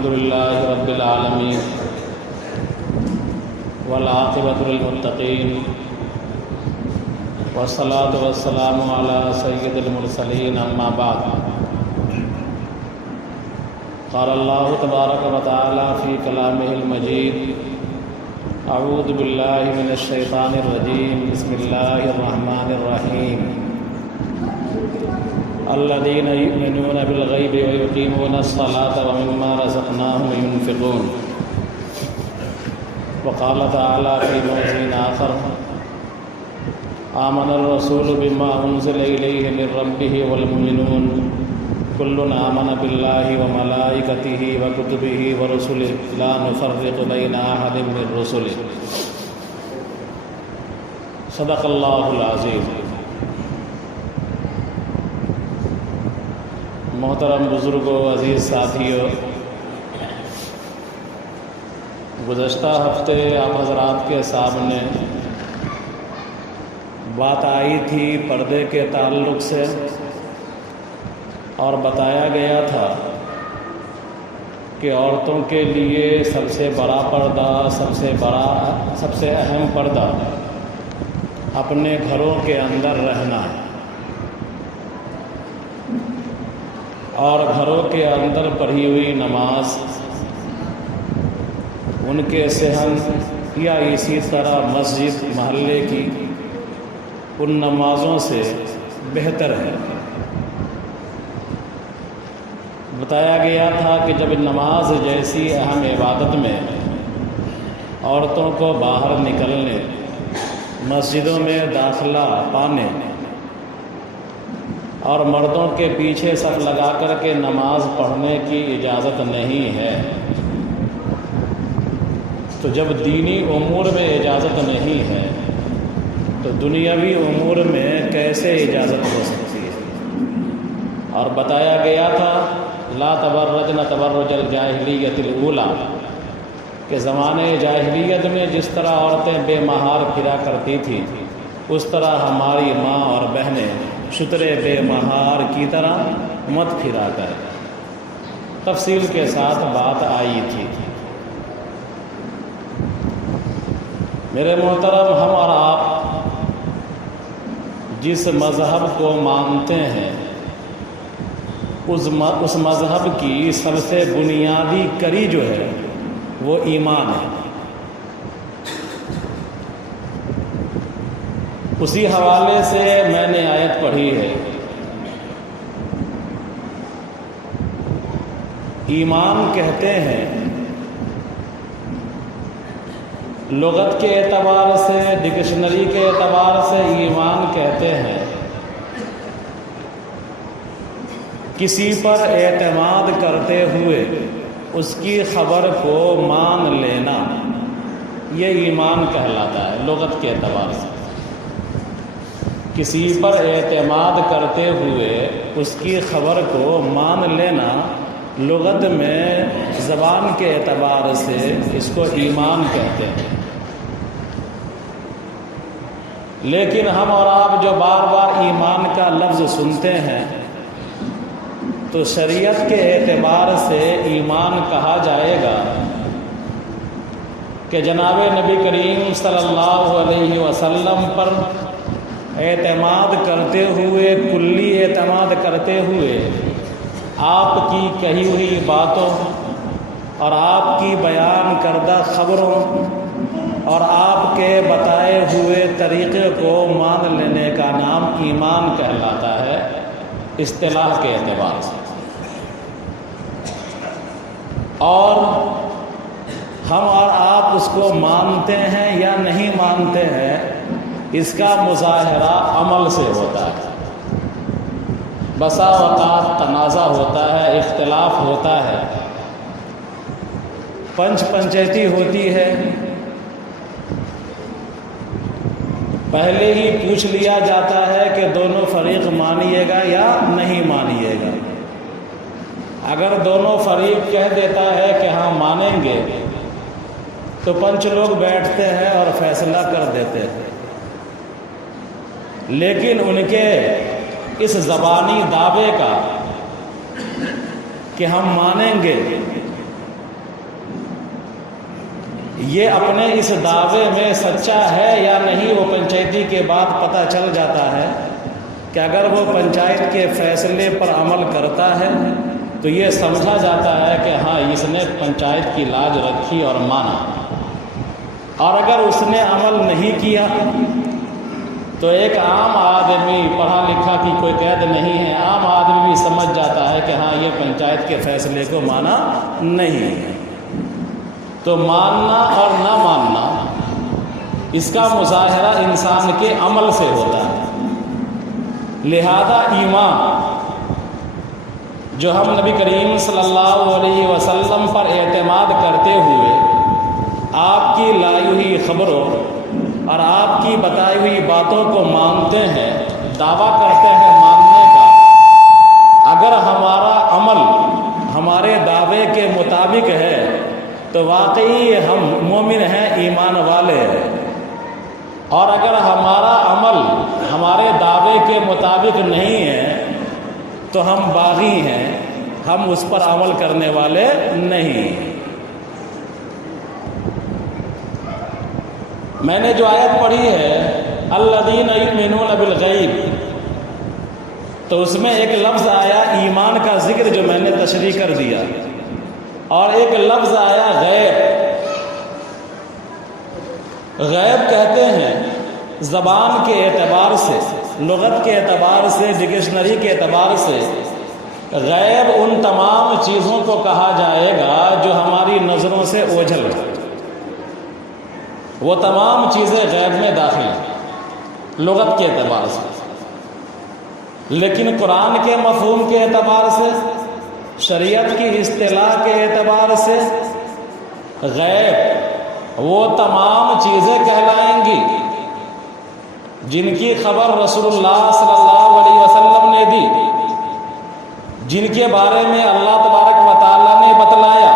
الحمد لله رب العالمين والعاقبة للمتقين والصلاة والسلام على سيد المرسلين أما بعد قال الله تبارك وتعالى في كلامه المجيد أعوذ بالله من الشيطان الرجيم بسم الله الرحمن الرحيم الذين يؤمنون بالغيب ويقيمون الصلاة ومما رزقناهم ينفقون وقال تعالى في موضع آخر آمن الرسول بما أنزل إليه من ربه والمؤمنون كل آمن بالله وملائكته وكتبه ورسله لا نفرق بين أحد من رسله صدق الله العظيم۔ محترم بزرگوں، عزیز ساتھیوں، گزشتہ ہفتے آپ حضرات کے سامنے بات آئی تھی پردے کے تعلق سے، اور بتایا گیا تھا کہ عورتوں کے لیے سب سے بڑا پردہ، سب سے اہم پردہ اپنے گھروں کے اندر رہنا ہے، اور گھروں کے اندر پڑھی ہوئی نماز ان کے صحن یا اسی طرح مسجد محلے کی ان نمازوں سے بہتر ہے۔ بتایا گیا تھا کہ جب نماز جیسی اہم عبادت میں عورتوں کو باہر نکلنے، مسجدوں میں داخلہ پانے اور مردوں کے پیچھے صف لگا کر کے نماز پڑھنے کی اجازت نہیں ہے، تو جب دینی امور میں اجازت نہیں ہے تو دنیاوی امور میں کیسے اجازت ہو سکتی ہے؟ اور بتایا گیا تھا لا تبرجن تبرج الجاہلیت الاولی، کہ زمانے جاہلیت میں جس طرح عورتیں بے مہار پھرا کرتی تھیں اس طرح ہماری ماں اور بہنیں شترے بے مہار کی طرح مت پھرا کر، تفصیل کے ساتھ بات آئی تھی۔ میرے محترم، ہم اور آپ جس مذہب کو مانتے ہیں اس مذہب کی سب سے بنیادی کڑی جو ہے وہ ایمان ہے۔ اسی حوالے سے میں نے آیت پڑھی ہے، ایمان کہتے ہیں لغت کے اعتبار سے، ڈکشنری کے اعتبار سے ایمان کہتے ہیں کسی پر اعتماد کرتے ہوئے اس کی خبر کو مان لینا، یہ ایمان کہلاتا ہے لغت کے اعتبار سے۔ کسی پر اعتماد کرتے ہوئے اس کی خبر کو مان لینا لغت میں زبان کے اعتبار سے اس کو ایمان کہتے ہیں۔ لیکن ہم اور آپ جو بار بار ایمان کا لفظ سنتے ہیں تو شریعت کے اعتبار سے ایمان کہا جائے گا کہ جناب نبی کریم صلی اللہ علیہ وسلم پر اعتماد کرتے ہوئے، کلی اعتماد کرتے ہوئے آپ کی کہی ہوئی باتوں اور آپ کی بیان کردہ خبروں اور آپ کے بتائے ہوئے طریقے کو مان لینے کا نام ایمان کہلاتا ہے اصطلاح کے اعتبار سے۔ اور ہم اور آپ اس کو مانتے ہیں یا نہیں مانتے ہیں، اس کا مظاہرہ عمل سے ہوتا ہے۔ بسا اوقات تنازع ہوتا ہے، اختلاف ہوتا ہے، پنچیتی ہوتی ہے، پہلے ہی پوچھ لیا جاتا ہے کہ دونوں فریق مانیے گا یا نہیں مانیے گا۔ اگر دونوں فریق کہہ دیتا ہے کہ ہاں مانیں گے تو پنچ لوگ بیٹھتے ہیں اور فیصلہ کر دیتے ہیں، لیکن ان کے اس زبانی دعوے کا کہ ہم مانیں گے یہ اپنے اس دعوے میں سچا ہے یا نہیں وہ پنچایتی کے بعد پتہ چل جاتا ہے کہ اگر وہ پنچایت کے فیصلے پر عمل کرتا ہے تو یہ سمجھا جاتا ہے کہ ہاں اس نے پنچایت کی لاج رکھی اور مانا، اور اگر اس نے عمل نہیں کیا تو ایک عام آدمی، پڑھا لکھا کی کوئی قید نہیں ہے، عام آدمی بھی سمجھ جاتا ہے کہ ہاں یہ پنچایت کے فیصلے کو مانا نہیں ہے۔ تو ماننا اور نہ ماننا اس کا مظاہرہ انسان کے عمل سے ہوتا ہے۔ لہذا ایمان جو ہم نبی کریم صلی اللہ علیہ وسلم پر اعتماد کرتے ہوئے آپ کی لائی ہوئی خبروں اور آپ کی بتائی ہوئی باتوں کو مانتے ہیں، دعویٰ کرتے ہیں ماننے کا، اگر ہمارا عمل ہمارے دعوے کے مطابق ہے تو واقعی ہم مومن ہیں، ایمان والے ہیں، اور اگر ہمارا عمل ہمارے دعوے کے مطابق نہیں ہے تو ہم باغی ہیں، ہم اس پر عمل کرنے والے نہیں۔ میں نے جو آیت پڑھی ہے الذین یؤمنون بالغیب، تو اس میں ایک لفظ آیا ایمان کا ذکر جو میں نے تشریح کر دیا، اور ایک لفظ آیا غیب۔ غیب کہتے ہیں زبان کے اعتبار سے، لغت کے اعتبار سے، ڈکشنری کے اعتبار سے غیب ان تمام چیزوں کو کہا جائے گا جو ہماری نظروں سے اوجھل ہے، وہ تمام چیزیں غیب میں داخل ہیں لغت کے اعتبار سے۔ لیکن قرآن کے مفہوم کے اعتبار سے، شریعت کی اصطلاح کے اعتبار سے غیب وہ تمام چیزیں کہلائیں گی جن کی خبر رسول اللہ صلی اللہ علیہ وسلم نے دی، جن کے بارے میں اللہ تبارک و تعالیٰ نے بتلایا،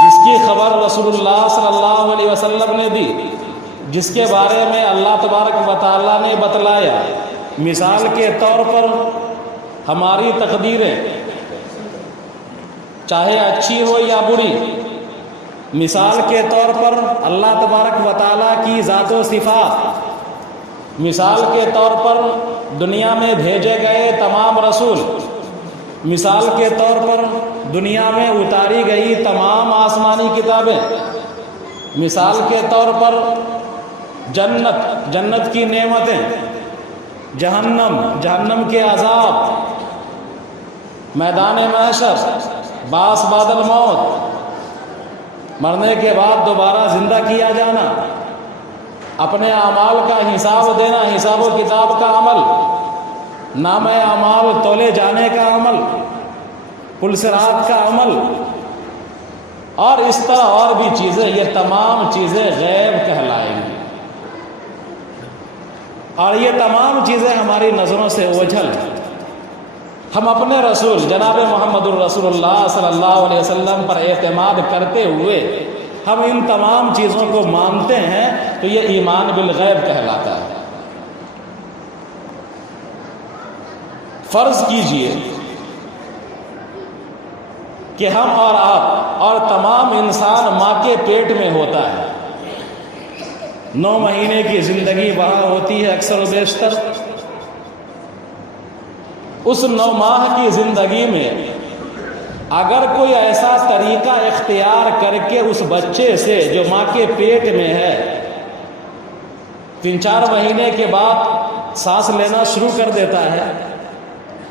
جس کی خبر رسول اللہ صلی اللہ علیہ وسلم نے دی، جس کے بارے میں اللہ تبارک و تعالیٰ نے بتلایا۔ مثال کے طور پر ہماری تقدیریں چاہے اچھی ہو یا بری، مثال کے طور پر اللہ تبارک و تعالیٰ کی ذات و صفات، مثال کے طور پر دنیا میں بھیجے گئے تمام رسول، مثال کے طور پر دنیا میں اتاری گئی تمام آسمانی کتابیں، مثال کے طور پر جنت کی نعمتیں، جہنم کے عذاب، میدان محشر، باس بادل موت، مرنے کے بعد دوبارہ زندہ کیا جانا، اپنے اعمال کا حساب دینا، حساب و کتاب کا عمل، نام اعمال تولے جانے کا عمل، پلسرات کا عمل، اور اس طرح اور بھی چیزیں، یہ تمام چیزیں غیب کہلائیں گی، اور یہ تمام چیزیں ہماری نظروں سے اوجھل ہیں۔ ہم اپنے رسول جناب محمد الرسول اللہ صلی اللہ علیہ وسلم پر اعتماد کرتے ہوئے ہم ان تمام چیزوں کو مانتے ہیں، تو یہ ایمان بالغیب کہلاتا ہے۔ فرض کیجئے کہ ہم اور آپ اور تمام انسان ماں کے پیٹ میں ہوتا ہے، 9 مہینے کی زندگی وہاں ہوتی ہے اکثر و بیشتر۔ اس 9 ماہ کی زندگی میں اگر کوئی ایسا طریقہ اختیار کر کے اس بچے سے جو ماں کے پیٹ میں ہے 3-4 مہینے کے بعد سانس لینا شروع کر دیتا ہے،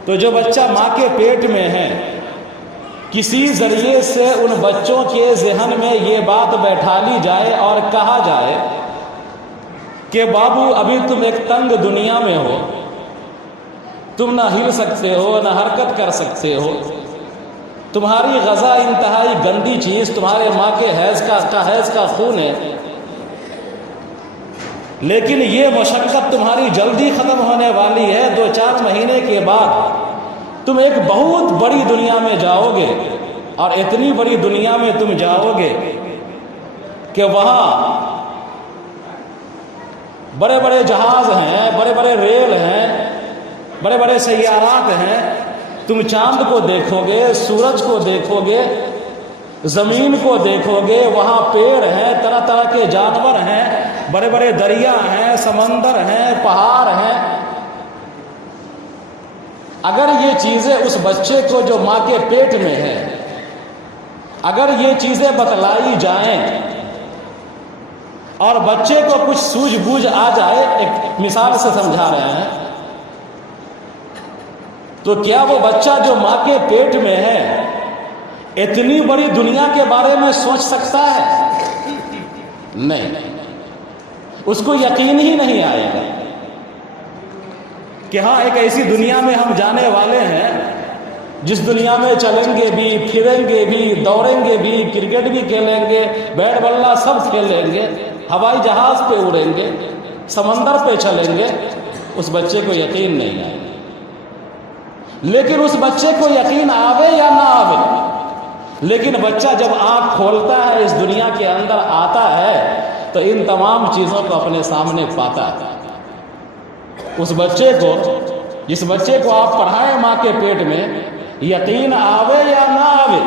تو جو بچہ ماں کے پیٹ میں ہے، کسی ذریعے سے ان بچوں کے ذہن میں یہ بات بیٹھا لی جائے اور کہا جائے کہ بابو ابھی تم ایک تنگ دنیا میں ہو، تم نہ ہل سکتے ہو نہ حرکت کر سکتے ہو، تمہاری غذا انتہائی گندی چیز تمہارے ماں کے حیض کا خون ہے، لیکن یہ مشقت تمہاری جلدی ختم ہونے والی ہے، 2-4 مہینے کے بعد تم ایک بہت بڑی دنیا میں جاؤ گے، اور اتنی بڑی دنیا میں تم جاؤ گے کہ وہاں بڑے بڑے جہاز ہیں، بڑے بڑے ریل ہیں، بڑے بڑے سیارات ہیں، تم چاند کو دیکھو گے، سورج کو دیکھو گے، زمین کو دیکھو گے وہاں پیڑ ہیں، طرح طرح کے جانور ہیں، بڑے بڑے دریا ہیں، سمندر ہیں، پہاڑ ہیں۔ اگر یہ چیزیں اس بچے کو جو ماں کے پیٹ میں ہے، اگر یہ چیزیں بتلائی جائیں اور بچے کو کچھ سوجھ بوجھ آ جائے، ایک مثال سے سمجھا رہے ہیں، تو کیا وہ بچہ جو ماں کے پیٹ میں ہے اتنی بڑی دنیا کے بارے میں سوچ سکتا ہے؟ نہیں، اس کو یقین ہی نہیں آئے گا کہ ہاں ایک ایسی دنیا میں ہم جانے والے ہیں جس دنیا میں چلیں گے بھی، پھریں گے بھی، دوڑیں گے بھی، کرکٹ بھی کھیلیں گے، بیٹ بلہ سب کھیلیں گے، ہوائی جہاز پہ اڑیں گے، سمندر پہ چلیں گے۔ اس بچے کو یقین نہیں آئے گا۔ لیکن اس بچے کو یقین آوے یا نہ آوے، لیکن بچہ جب آنکھ کھولتا ہے، اس دنیا کے اندر آتا ہے، تو ان تمام چیزوں کو اپنے سامنے پاتا ہے۔ اس بچے کو، جس بچے کو آپ پڑھائیں ماں کے پیٹ میں، یقین آوے یا نہ آوے،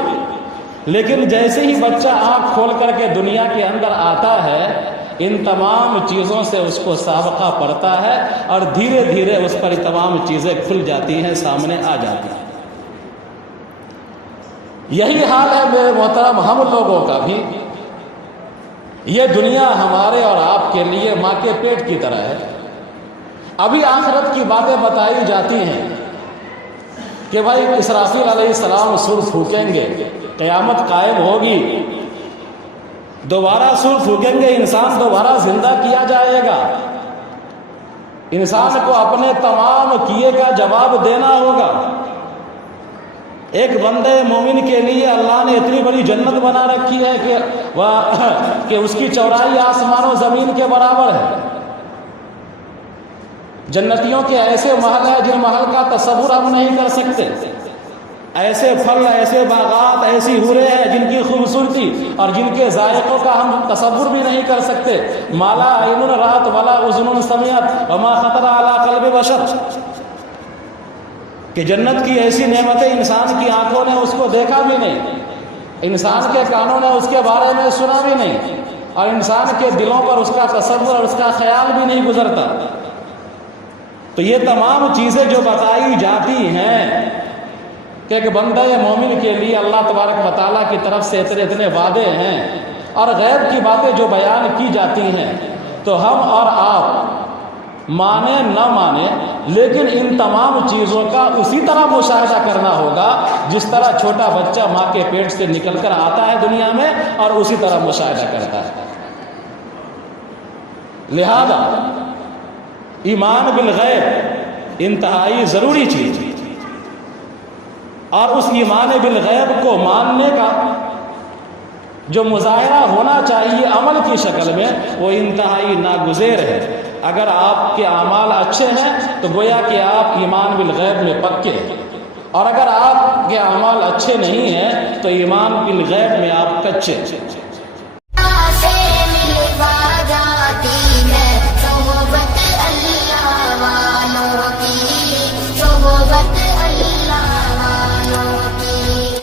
لیکن جیسے ہی بچہ آنکھ کھول کر کے دنیا کے اندر آتا ہے، ان تمام چیزوں سے اس کو سابقہ پڑتا ہے اور دھیرے دھیرے اس پر تمام چیزیں کھل جاتی ہیں، سامنے آ جاتی ہیں۔ یہی حال ہے میرے محترم ہم لوگوں کا بھی۔ یہ دنیا ہمارے اور آپ کے لیے ماں کے پیٹ کی طرح ہے۔ ابھی آخرت کی باتیں بتائی جاتی ہیں کہ بھائی اسرافیل علیہ السلام سور پھونکیں گے، قیامت قائم ہوگی، دوبارہ سور پھونکیں گے، انسان دوبارہ زندہ کیا جائے گا، انسان کو اپنے تمام کیے کا جواب دینا ہوگا۔ ایک بندے مومن کے لیے اللہ نے اتنی بڑی جنت بنا رکھی ہے کہ اس کی چوڑائی آسمان و زمین کے برابر ہے۔ جنتیوں کے ایسے محل ہیں جن محل کا تصور ہم نہیں کر سکتے، ایسے پھل، ایسے باغات، ایسی حوریں ہیں جن کی خوبصورتی اور جن کے ذائقوں کا ہم تصور بھی نہیں کر سکتے۔ مالا عین رات ولا اذن سمعت وما خطر علی قلب بشر، کہ جنت کی ایسی نعمتیں انسان کی آنکھوں نے اس کو دیکھا بھی نہیں، انسان کے کانوں نے اس کے بارے میں سنا بھی نہیں، اور انسان کے دلوں پر اس کا تصور اور اس کا خیال بھی نہیں گزرتا۔ تو یہ تمام چیزیں جو بتائی جاتی ہیں کہ ایک بندہ مومن کے لیے اللہ تبارک و تعالیٰ کی طرف سے اتنے وعدے ہیں اور غیب کی باتیں جو بیان کی جاتی ہیں، تو ہم اور آپ مانیں نہ مانیں، لیکن ان تمام چیزوں کا اسی طرح مشاہدہ کرنا ہوگا جس طرح چھوٹا بچہ ماں کے پیٹ سے نکل کر آتا ہے دنیا میں اور اسی طرح مشاہدہ کرتا ہے۔ لہذا ایمان بالغیب انتہائی ضروری چیز ہے، اور اس ایمان بالغیب کو ماننے کا جو مظاہرہ ہونا چاہیے عمل کی شکل میں، وہ انتہائی ناگزیر ہے۔ اگر آپ کے اعمال اچھے ہیں تو گویا کہ آپ ایمان بالغیب میں پکے ہیں، اور اگر آپ کے اعمال اچھے نہیں ہیں تو ایمان بالغیب میں آپ کچے ہیں۔